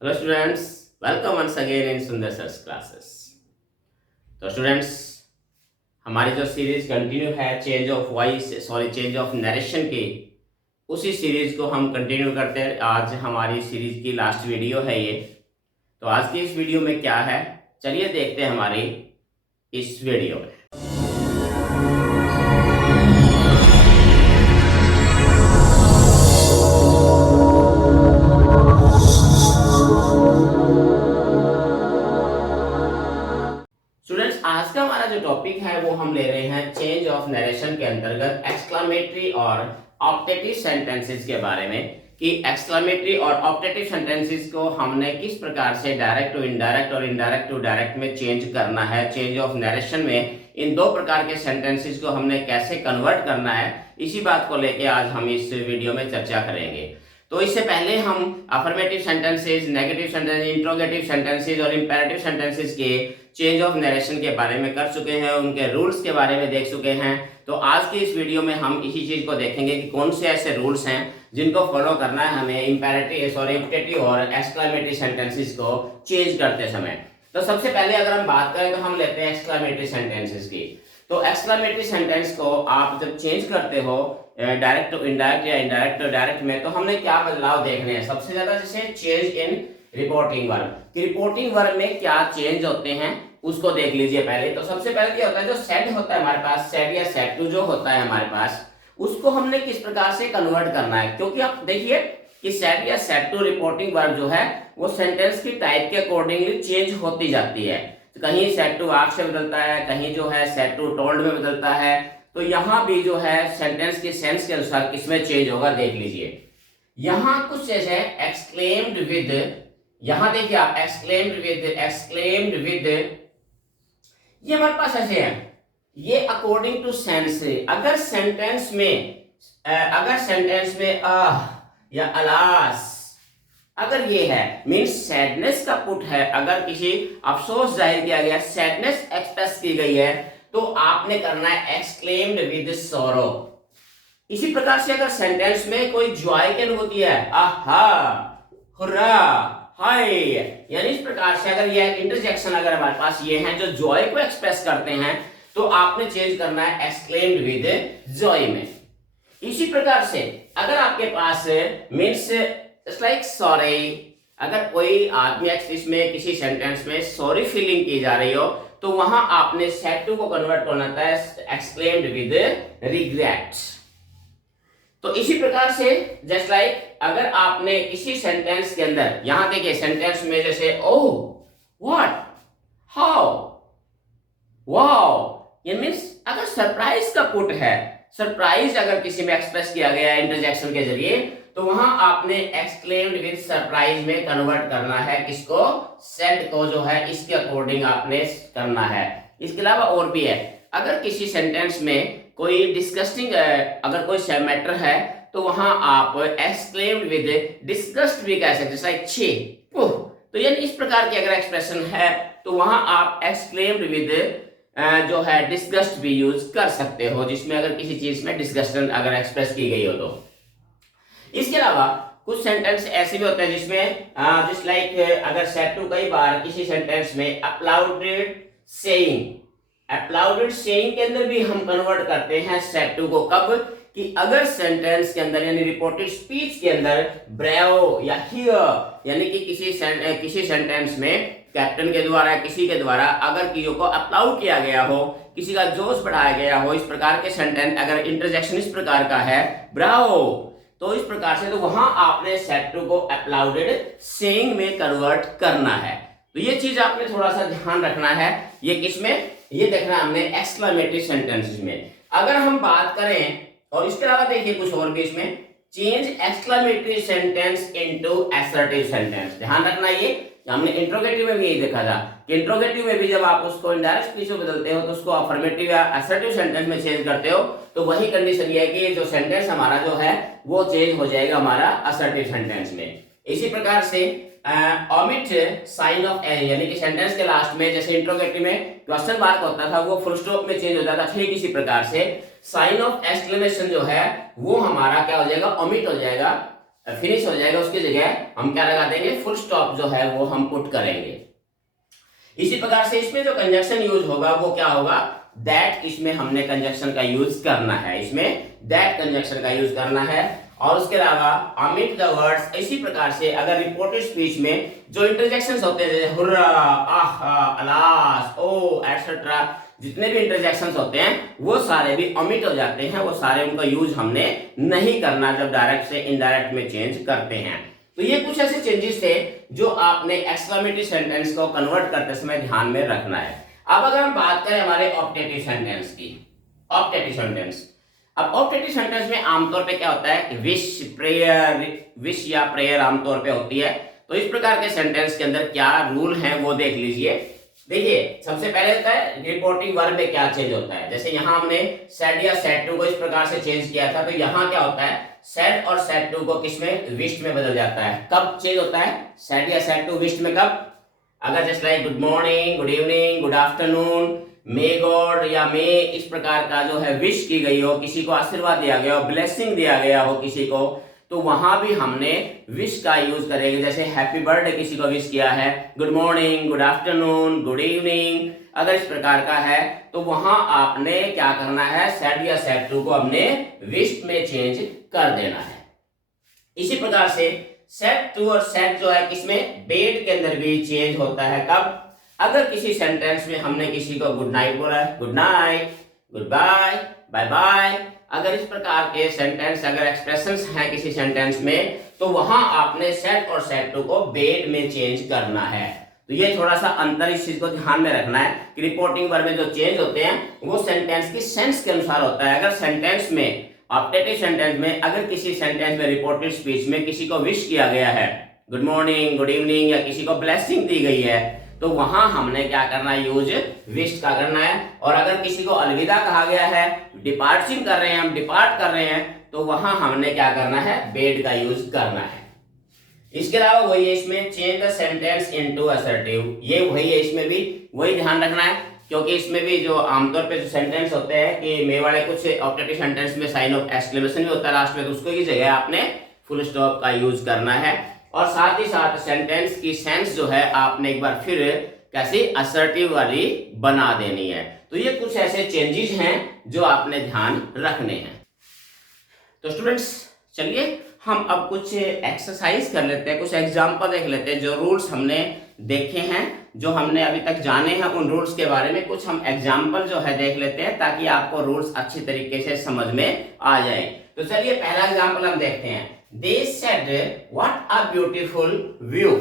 Hello students, welcome once again in Sundar sir's classes. तो students, हमारी जो सीरीज कंटिन्यू है चेंज ऑफ नरेशन की, उसी सीरीज को हम कंटिन्यू करते हैं। आज हमारी सीरीज की लास्ट वीडियो है ये। तो आज की इस वीडियो में क्या है, चलिए देखते हैं हमारी इस वीडियो में। स्टूडेंट्स, आज का हमारा जो टॉपिक है वो हम ले रहे हैं चेंज ऑफ नरेशन के अंतर्गत एक्सक्लामेटरी और ऑप्टेटिव सेंटेंसेस के बारे में, कि एक्सक्लामेटरी और ऑप्टेटिव सेंटेंसेस को हमने किस प्रकार से डायरेक्ट टू इनडायरेक्ट और इनडायरेक्ट टू डायरेक्ट में चेंज करना है। चेंज ऑफ नरेशन में इन दो प्रकार के सेंटेंसेस को हमने कैसे कन्वर्ट करना है, इसी बात को लेके आज हम इस वीडियो में चर्चा करेंगे। तो इससे पहले हम affirmative sentences, negative sentences, interrogative sentences और इंपेरेटिव सेंटेंसेस के चेंज ऑफ नरेशन के बारे में कर चुके हैं, उनके रूल्स के बारे में देख चुके हैं। तो आज की इस वीडियो में हम इसी चीज को देखेंगे कि कौन से ऐसे रूल्स हैं जिनको फॉलो करना है हमें इंपेरेटिव और एक्सक्लामेटरी सेंटेंसेस को चेंज करते समय। तो सबसे पहले अगर हम बात करें तो हम लेते हैं एक्सक्लामेटरी सेंटेंसेस की। तो एक्सक्लामेटरी सेंटेंस को आप जब चेंज करते हो डायरेक्ट टू इनडायरेक्ट या इनडायरेक्ट टू डायरेक्ट में, तो हमने क्या बदलाव देखने हैं। सबसे ज्यादा जैसे चेंज इन रिपोर्टिंग वर्ब, कि रिपोर्टिंग वर्ब में क्या चेंज होते हैं उसको देख लीजिए पहले। तो सबसे पहले क्या होता है, जो सेड होता है हमारे पास, सेड या सेड टू जो होता है हमारे पास, उसको हमने किस प्रकार से कन्वर्ट करना है। क्योंकि आप देखिए कि सेड या सेड टू रिपोर्टिंग वर्ब जो है वो सेंटेंस की टाइप के अकॉर्डिंगली चेंज होती जाती है। तो कहीं सेड टू आस्क से बदलता है, कहीं जो है सेड टू टोल्ड में बदलता है। तो यहाँ भी जो है सेंटेंस के सेंस के अनुसार किसमें चेंज होगा देख लीजिए। यहाँ कुछ जैसे एक्सक्लेम्ड विद, यहां देखिए आप एक्सक्लेम्ड विद, ये हमारे पास ऐसे है, ये अकॉर्डिंग टू सेंस। अगर सेंटेंस में आह या अलास अगर ये है, मीन्स सैडनेस का पुट है, अगर किसी अफसोस जाहिर किया गया, सैडनेस एक्सप्रेस की गई है, तो आपने करना है एक्सक्लेम्ड विद सॉरो। इसी प्रकार से अगर सेंटेंस में कोई जॉय की अनुभूति है, आहा, हुर्रा, हाय, यानी इस प्रकार से अगर ये इंटरजेक्शन अगर हमारे पास ये है जो जॉय को एक्सप्रेस करते हैं, तो आपने चेंज करना है एक्सक्लेम्ड विद जॉय में। इसी प्रकार से अगर आपके पास मीन्स लाइक सॉरी, अगर कोई आदमी इसमें किसी सेंटेंस में सॉरी फीलिंग की जा रही हो, तो वहां आपने सेड टू को कन्वर्ट करना है एक्सक्लेम्ड विद रिग्रेट। तो इसी प्रकार से जस्ट लाइक अगर आपने किसी सेंटेंस के अंदर, यहां देखिए सेंटेंस में जैसे ओह, व्हाट, हाउ, वाओ, ये मींस अगर सरप्राइज का पुट है, सरप्राइज अगर किसी में एक्सप्रेस किया गया है इंटरजेक्शन के जरिए, तो वहां आपने एक्सक्लेम्ड विद सरप्राइज में कन्वर्ट करना है किसको, सेड को जो है इसके अकॉर्डिंग आपने करना है। इसके अलावा और भी है, अगर किसी सेंटेंस में कोई डिस्कस्टिंग अगर कोई मैटर है, तो वहां आप एक्सक्लेम्ड विद डिस्कस्ड भी कह सकते हैं, लाइक छी, तो यानी इस प्रकार की अगर एक्सप्रेशन है तो वहां आप एक्सक्लेम्ड विद जो है डिस्गस्ट भी यूज कर सकते हो, जिसमें अगर किसी चीज में डिस्गस्टन अगर एक्सप्रेस की गई हो तो। इसके अलावा कुछ सेंटेंस ऐसे भी होते हैं जिसमें जस्ट लाइक अगर सेड टू कई बार किसी सेंटेंस में अप्लाउडेड सेइंग, अप्लाउडेड सेइंग के अंदर भी हम कन्वर्ट करते हैं सेड टू को। कब, कि अगर सेंटेंस के अंदर यानी रिपोर्टेड स्पीच के अंदर ब्रेवो या हियर, यानी कि किसी सेंटेंस में कैप्टन के द्वारा, किसी के द्वारा अगर किसी को अप्लाउड किया गया हो, किसी का जोश बढ़ाया गया हो, इस प्रकार के सेंटेंस अगर इंटरजेक्शन इस प्रकार का है, ब्रावो, तो इस प्रकार से तो वहां आपने सेड टू को अप्लाउडेड सेइंग में कन्वर्ट करना है। तो ये चीज आपने थोड़ा सा ध्यान रखना है। ये किसमें, ये देखना हमने एक्सक्लेमेटरी सेंटेंसेस में। अगर हम बात करें, और इसके अलावा देखिए कुछ और भी इसमें, change exclamatory sentence into assertive sentence. ध्यान रखना, ये हमने इंट्रोगेटिव में भी यही देखा था कि इंट्रोगेटिव में भी जब आप उसको इनडायरेक्ट स्पीच में बदलते हो तो उसको अफर्मेटिव या असर्टिव सेंटेंस में चेंज करते हो, तो वही कंडीशन ये है कि जो सेंटेंस हमारा जो है वो चेंज हो जाएगा हमारा असर्टिव सेंटेंस में। इसी प्रकार से ओमिट साइन ऑफ एन, यानी कि सेंटेंस के लास्ट में जैसे इंट्रोगेटिव में क्वेश्चन मार्क होता था वो फुल स्टॉप में चेंज हो जाता था, ठीक इसी प्रकार से साइन ऑफ एक्सक्लेमेशन जो है वो हमारा क्या हो जाएगा, ओमिट हो जाएगा फिनिश हो जाएगा, उसकी जगह हम क्या लगा देंगे, फुल स्टॉप जो है वो हम पुट करेंगे। इसी प्रकार से इसमें जो कंजक्शन यूज होगा वो क्या होगा, दैट, इसमें हमने कंजक्शन का यूज करना है, इसमें दैट कंजक्शन का यूज करना है। और उसके अलावा omit द वर्ड्स, इसी प्रकार से अगर रिपोर्टेड स्पीच में जो इंटरजेक्शंस होते हैं जैसे हुर्रा, आहा, अलास, ओ एटसेट्रा, जितने भी इंटरजेक्शंस होते हैं वो सारे भी ओमिट हो जाते हैं, वो सारे उनका यूज हमने नहीं करना जब डायरेक्ट से इनडायरेक्ट में चेंज करते हैं। तो ये कुछ ऐसे चेंजेस थे जो आपने एक्सक्लेमेटरी सेंटेंस को कन्वर्ट करते समय ध्यान में रखना है। अब अगर हम बात करें हमारे ऑप्टेटिव सेंटेंस की, ऑप्टेटिव सेंटेंस, अब ऑप्टेटिव सेंटेंस में आमतौर पे क्या होता है, विश, प्रेयर, विश या प्रेयर आमतौर पे होती है। तो इस प्रकार के सेंटेंस के अंदर क्या रूल हैं वो देख लीजिए। देखिए सबसे पहले होता है रिपोर्टिंग वर्ब में क्या चेंज होता है, जैसे यहां हमने सेड या सेड टू को इस प्रकार से चेंज किया था, तो यहां क्या होता है, सेड और सेड टू को किसमें, विश्ड में बदल जाता है। कब चेंज होता है सेड या सेड टू विश्ड में, कब, अगर जैसे like good morning, good evening, good afternoon, may God या मे, इस प्रकार का जो है विश की गई हो, किसी को आशीर्वाद दिया गया हो, ब्लेसिंग दिया गया हो किसी को, तो वहां भी हमने विश का यूज करेंगे। जैसे हैप्पी बर्थडे किसी को विश किया है, good morning, good afternoon, good evening, अगर इस प्रकार का है तो वहां आपने क्या करना है, सेड या सेड टू को हमने विश में चेंज कर देना है। इसी प्रकार से सेड टू और सेड जो है किसमें, बेड के अंदर भी चेंज होता है। कब, अगर किसी सेंटेंस में हमने किसी को गुड नाइट बोला है, good night, goodbye, bye bye, अगर इस प्रकार के सेंटेंस, अगर एक्सप्रेशंस हैं किसी सेंटेंस में, तो वहां आपने सेड और सेड टू को बेड में चेंज करना है। तो ये थोड़ा सा अंतर इस चीज को ध्यान में रखना है कि रिपोर्टिंग वर्ब में जो चेंज होते हैं वो सेंटेंस की सेंस के अनुसार होता है। अगर सेंटेंस में, ऑप्टेटिव सेंटेंस में, अगर किसी सेंटेंस में रिपोर्टेड स्पीच में किसी को विश किया गया है, गुड मॉर्निंग, गुड इवनिंग, या किसी को ब्लेसिंग दी गई है, तो वहां हमने क्या करना है, यूज विश का करना है। और अगर किसी को अलविदा कहा गया है, डिपार्टिंग कर रहे हैं, हम डिपार्ट कर रहे हैं, तो वहां हमने क्या करना है, बेड का यूज करना है। इसके अलावा वही है इसमें, change the sentence into assertive, ये वही है, इसमें भी वही ध्यान रखना है, क्योंकि इसमें भी जो आमतौर पे जो सेंटेंस होते हैं कि मे वाले कुछ ऑप्टेटिव सेंटेंस में साइन ऑफ एक्सक्लेमेशन भी होता है लास्ट में, तो उसको की जगह आपने फुल स्टॉप का यूज करना है। और साथ ही साथ सेंटेंस की सेंस जो है आपने एक बार फिर कैसी, असर्टिव वाली बना देनी है। तो ये कुछ ऐसे चेंजेस हैं जो आपने ध्यान रखने हैं। तो स्टूडेंट्स चलिए हम अब कुछ एक्सरसाइज कर लेते हैं, कुछ एग्जाम्पल देख लेते हैं। जो रूल्स हमने देखे हैं, जो हमने अभी तक जाने हैं, उन रूल्स के बारे में कुछ हम एग्जाम्पल जो है देख लेते हैं, ताकि आपको रूल्स अच्छी तरीके से समझ में आ जाए। तो चलिए पहला एग्जाम्पल हम देखते हैं। They said what a beautiful view।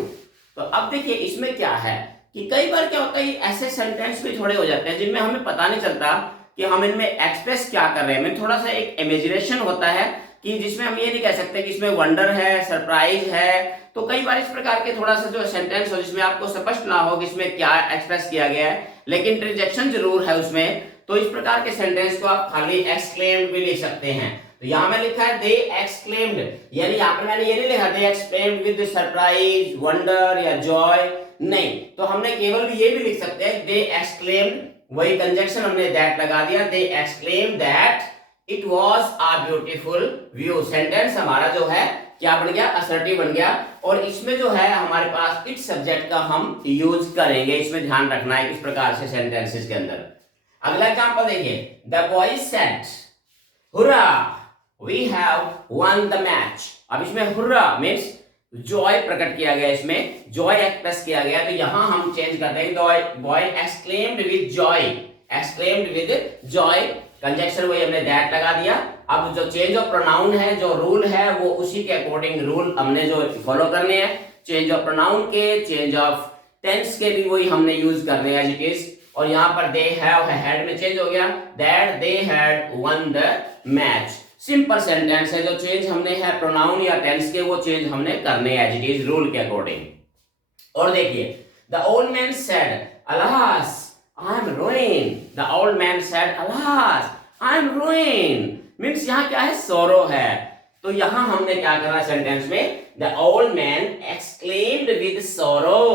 तो अब देखिए इसमें क्या है कि कई बार क्या होता है, ऐसे सेंटेंस भी थोड़े हो जाते हैं जिनमें हमें पता नहीं चलता कि हम इनमें एक्सप्रेस क्या कर रहे हैं। में थोड़ा सा एक इमेजिनेशन होता है कि जिसमें हम ये नहीं कह सकते कि इसमें वंडर है, सरप्राइज है। तो कई बार इस प्रकार के थोड़ा सा जो सेंटेंस हो जिसमें आपको स्पष्ट ना हो कि इसमें क्या एक्सप्रेस किया गया है, लेकिन इंटरजेक्शन जरूर है उसमें, तो इस प्रकार के सेंटेंस को आप खाली एक्सक्लेम्ड भी लिख सकते हैं। तो यहां में लिखा है दे एक्सक्लेम्ड, यानी यहां पर मैंने ये नहीं लिखा दे एक्सक्लेम्ड विद सरप्राइज, वंडर या जॉय, नहीं, तो हमने केवल भी ये भी लिख सकते हैं दे एक्सक्लेम्ड, वही कंजक्शन हमने दैट लगा दिया, they exclaimed that it was a beautiful view. Sentence हमारा जो है क्या बन गया, असर्टिव बन गया। और इसमें जो है हमारे पास इट सब्जेक्ट का हम यूज करेंगे, इसमें ध्यान रखना है किस प्रकार से सेंटेंसेस के अंदर। अगला एग्जांपल देखिए, the boys said hurrah we have won the match. अब इसमें हुर्रा मींस जॉय प्रकट किया गया, इसमें जॉय एक्सप्रेस किया गया, तो यहां हम चेंज कर देंगे boy exclaimed with Joy, exclaimed with Joy, conjunction वही हमने दैट लगा दिया। अब जो चेंज ऑफ प्रोनाउन है, जो रूल है, वो उसी के अकॉर्डिंग रूल हमने जो फॉलो करने हैं। चेंज ऑफ प्रोनाउन के, चेंज ऑफ टेंस के भी वही हमने यूज करने हैं एज इट इज। और यहाँ पर दे हैव हैड में चेंज हो गया, that they had one the match. Simple sentence है, जो चेंज हमने है प्रोनाउन या टेंस के, वो चेंज हमने करने एज इट इज रूल के अकॉर्डिंग। और देखिए the old man said alas I am ruined। The old man said, alas, I am ruined। Means यहाँ क्या है, सोरो है। तो यहाँ हमने क्या करना सेंटेंस में, The old man exclaimed with sorrow,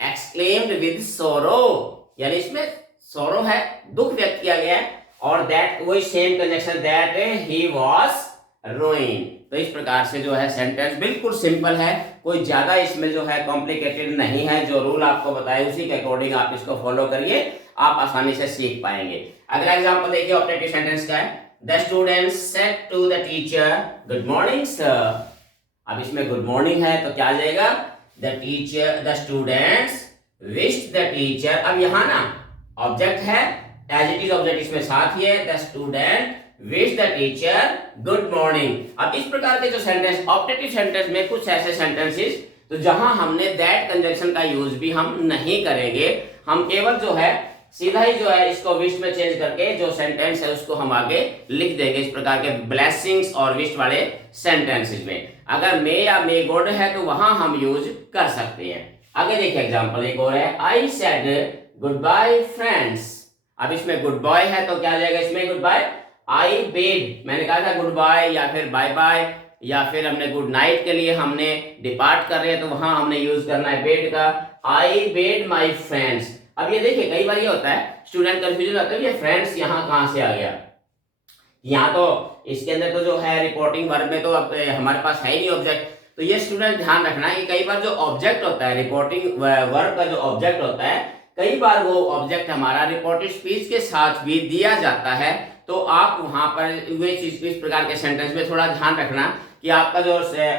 exclaimed with sorrow, यानी इसमें sorrow है, दुख व्यक्त किया गया है। और that वही same conjunction, that he was ruin। तो इस प्रकार से जो है सेंटेंस बिल्कुल सिंपल है, कोई ज्यादा इसमें जो है कॉम्प्लिकेटेड नहीं है। जो रूल आपको बताए उसी के अकॉर्डिंग आप इसको फॉलो करिए, आप आसानी से सीख पाएंगे। अगला एग्जांपल देखिए ऑब्जेक्टिव सेंटेंस का है, the student said to the teacher good morning sir. अब इसमें गुड मॉर्निंग है तो क्या आ जाएगा, the students wished the teacher. अब यहाँ ना ऑब्जेक्ट है, एज इट इज ऑब्जेक्ट इसमें साथ ही है, the student wish the teacher good morning. अब इस प्रकार के जो सेंटेंस ऑब्जेक्टिव सेंटेंस में कुछ ऐसे सेंटेंसेस तो जहां हमने दैट कंजंक्शन का यूज भी हम नहीं करेंगे, हम केवल जो है सीधा ही जो है इसको विश में चेंज करके जो सेंटेंस है उसको हम आगे लिख देंगे। इस प्रकार के ब्लेसिंग्स और विश वाले सेंटेंसेस में अगर मे या मे गॉड है तो वहां हम यूज कर सकते हैं। आगे देखिए एग्जांपल एक और है, I said goodbye friends. अब इसमें गुड बाय है तो क्या आ जाएगा इसमें गुड बाय, आई बेड, मैंने कहा था गुड बाय या फिर बाय बाय या फिर हमने गुड नाइट के लिए हमने डिपार्ट कर रहे हैं तो वहां हमने यूज करना है बेड का, आई बेड माय फ्रेंड्स। अब ये देखिए कई बार ये होता है स्टूडेंट कंफ्यूजन होता है ये फ्रेंड्स यहाँ कहाँ से आ गया, यहाँ तो इसके अंदर तो जो है रिपोर्टिंग वर्ब में तो अब हमारे पास है ही नहीं ऑब्जेक्ट। तो ये स्टूडेंट ध्यान रखना कि कई बार जो ऑब्जेक्ट होता है रिपोर्टिंग वर्ब का जो ऑब्जेक्ट होता है, कई बार वो ऑब्जेक्ट हमारा रिपोर्टेड स्पीच के साथ भी दिया जाता है। तो आप वहां पर वे चीज इस प्रकार के सेंटेंस में थोड़ा ध्यान रखना कि आपका जो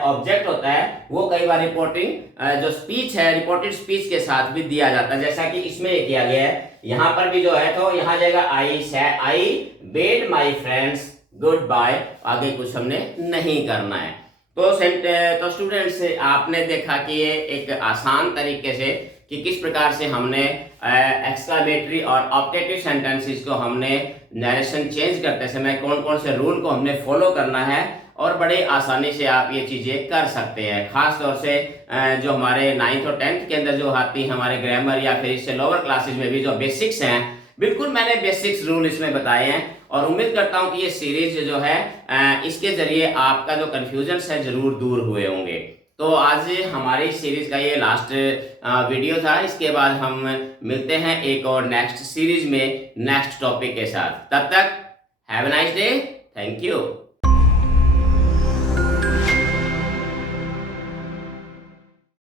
ऑब्जेक्ट होता है वो कई बार रिपोर्टिंग जो स्पीच है रिपोर्टेड स्पीच के साथ भी दिया जाता है, जैसा कि इसमें किया गया है। यहाँ पर भी जो है तो यहाँ जाएगा I bade my friends good bye, आगे कुछ हमने नहीं करना है। तो स्टूडेंट्स आपने देखा कि ये एक आसान तरीके से कि किस प्रकार से हमने एक्सक्लेमेटरी और ऑब्जेक्टिव सेंटेंसेस को हमने नरेशन चेंज करते समय कौन कौन से रूल को हमने फॉलो करना है और बड़े आसानी से आप ये चीज़ें कर सकते हैं। खास तौर से जो हमारे 9th और 10th के अंदर जो आती है हमारे ग्रामर या फिर इससे लोअर क्लासेज में भी जो बेसिक्स हैं, बिल्कुल मैंने बेसिक्स रूल इसमें बताए हैं और उम्मीद करता हूं कि ये सीरीज जो है इसके जरिए आपका जो कन्फ्यूजन है जरूर दूर हुए होंगे। तो आज हमारी सीरीज का ये लास्ट वीडियो था, इसके बाद हम मिलते हैं एक और नेक्स्ट सीरीज में नेक्स्ट टॉपिक के साथ। तब तक have a nice day, thank you.